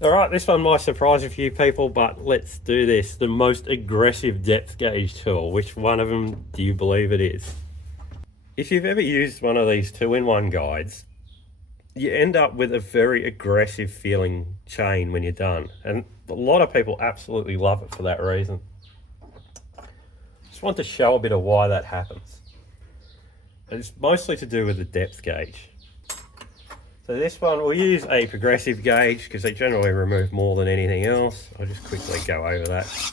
All right, this one might surprise a few people, but let's do this. The most aggressive depth gauge tool. Which one of them do you believe it is? If you've ever used one of these two-in-one guides, you end up with a very aggressive feeling chain when you're done. And a lot of people absolutely love it for that reason. Just want to show a bit of why that happens. It's mostly to do with the depth gauge. So this one, we'll use a progressive gauge because they generally remove more than anything else. I'll just quickly go over that.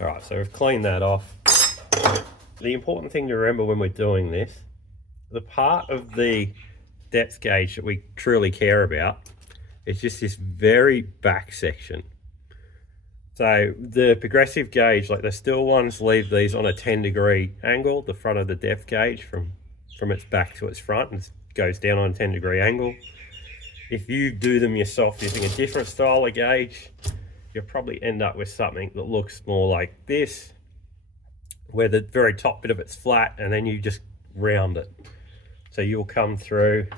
All right, so we've cleaned that off. The important thing to remember when we're doing this, the part of the depth gauge that we truly care about is just this very back section. So the progressive gauge, like the Stihl ones, leave these on a 10-degree angle, the front of the depth gauge from its back to its front, and it goes down on a 10-degree angle. If you do them yourself using a different style of gauge, you'll probably end up with something that looks more like this, where the very top bit of it's flat and then you just round it. So you'll come through,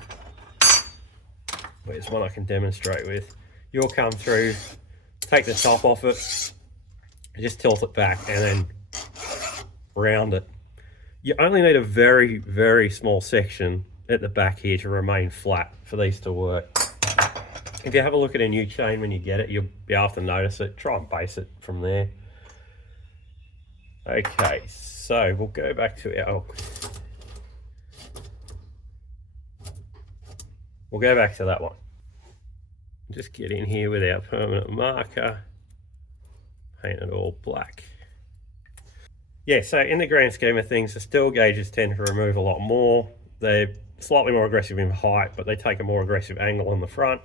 where's one I can demonstrate with, you'll come through, take the top off it, just tilt it back and then round it. You only need a very, very small section at the back here to remain flat for these to work. If you have a look at a new chain when you get it, you'll be able to notice it. Try and base it from there. Okay, so we'll go back to our... We'll go back to that one. Just get in here with our permanent marker, paint it all black. Yeah, so in the grand scheme of things, the Stihl gauges tend to remove a lot more. They're slightly more aggressive in height, but they take a more aggressive angle on the front.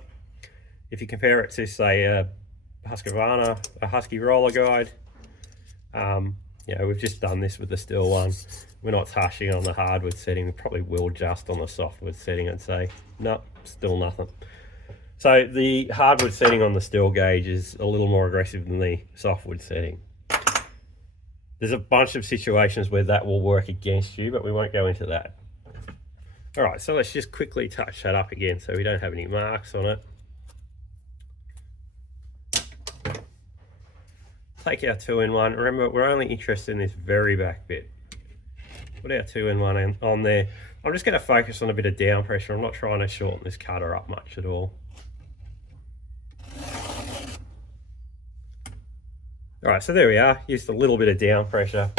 If you compare it to, say, a Husqvarna, a Husky roller guide, we've just done this with the Stihl one. We're not touching on the hardwood setting. We probably will just on the softwood setting and say, no, still nothing. So the hardwood setting on the Stihl gauge is a little more aggressive than the softwood setting. There's a bunch of situations where that will work against you, but we won't go into that. All right, so let's just quickly touch that up again so we don't have any marks on it. Take our two-in-one. Remember, we're only interested in this very back bit. Put our two-in-one on there. I'm just going to focus on a bit of down pressure. I'm not trying to shorten this cutter up much at all. All right, so there we are. Used a little bit of down pressure.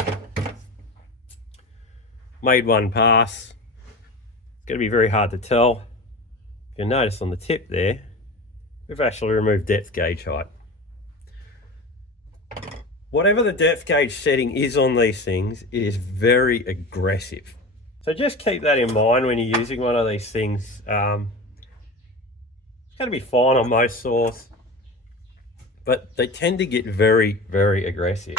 Made one pass. It's going to be very hard to tell. You'll notice on the tip there, we've actually removed depth gauge height. Whatever the depth gauge setting is on these things, it is very aggressive. So just keep that in mind when you're using one of these things. It's going to be fine on most saws, but they tend to get very, very aggressive.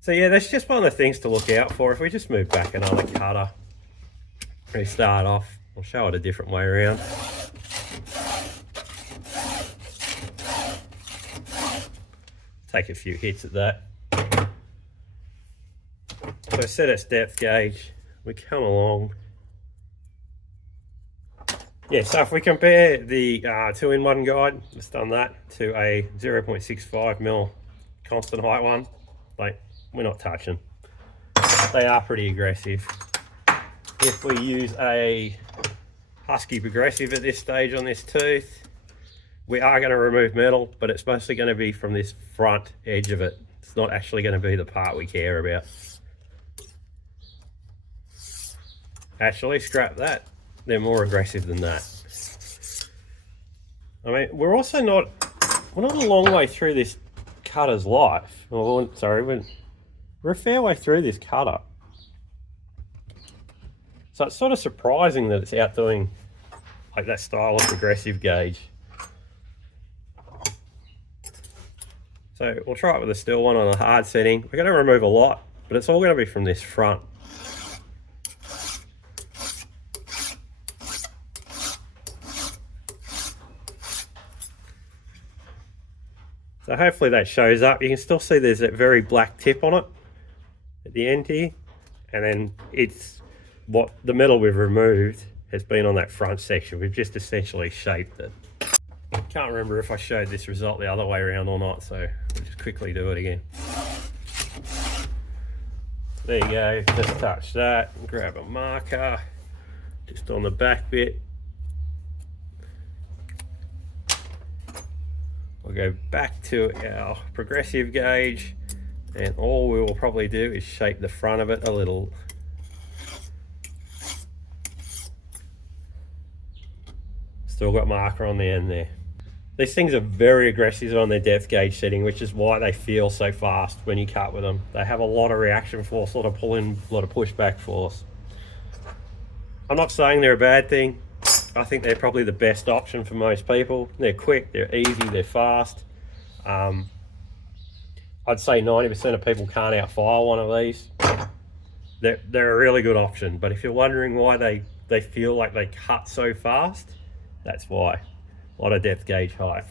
So yeah, that's just one of the things to look out for. If we just move back another cutter, we start off, I'll show it a different way around. Take a few hits at that. So set its depth gauge, we come along. Yeah, so if we compare the two-in-one guide, just done that, to a 0.65mm constant height one, like, we're not touching. They are pretty aggressive. If we use a Husky progressive at this stage on this tooth, we are going to remove metal, but it's mostly going to be from this front edge of it. It's not actually going to be the part we care about. Actually, scrap that. They're more aggressive than that. I mean, we're not a long way through this cutter's life. Oh, sorry, we're a fair way through this cutter. So it's sort of surprising that it's outdoing like that style of progressive gauge. So we'll try it with the Stihl one on a hard setting. We're going to remove a lot, but it's all going to be from this front. So hopefully that shows up. You can still see there's that very black tip on it at the end here, and then it's what the metal we've removed has been on that front section. We've just essentially shaped it. Can't remember if I showed this result the other way around or not, so we'll just quickly do it again. There you go, just touch that and grab a marker just on the back bit. We'll go back to our progressive gauge, and all we will probably do is shape the front of it a little. Still got marker on the end there. These things are very aggressive on their depth gauge setting, which is why they feel so fast when you cut with them. They have a lot of reaction force, a lot of pull-in, a lot of pushback force. I'm not saying they're a bad thing. I think they're probably the best option for most people. They're quick, they're easy, they're fast. I'd say 90% of people can't outfile one of these. They're a really good option, but if you're wondering why they feel like they cut so fast, that's why. A lot of depth gauge height.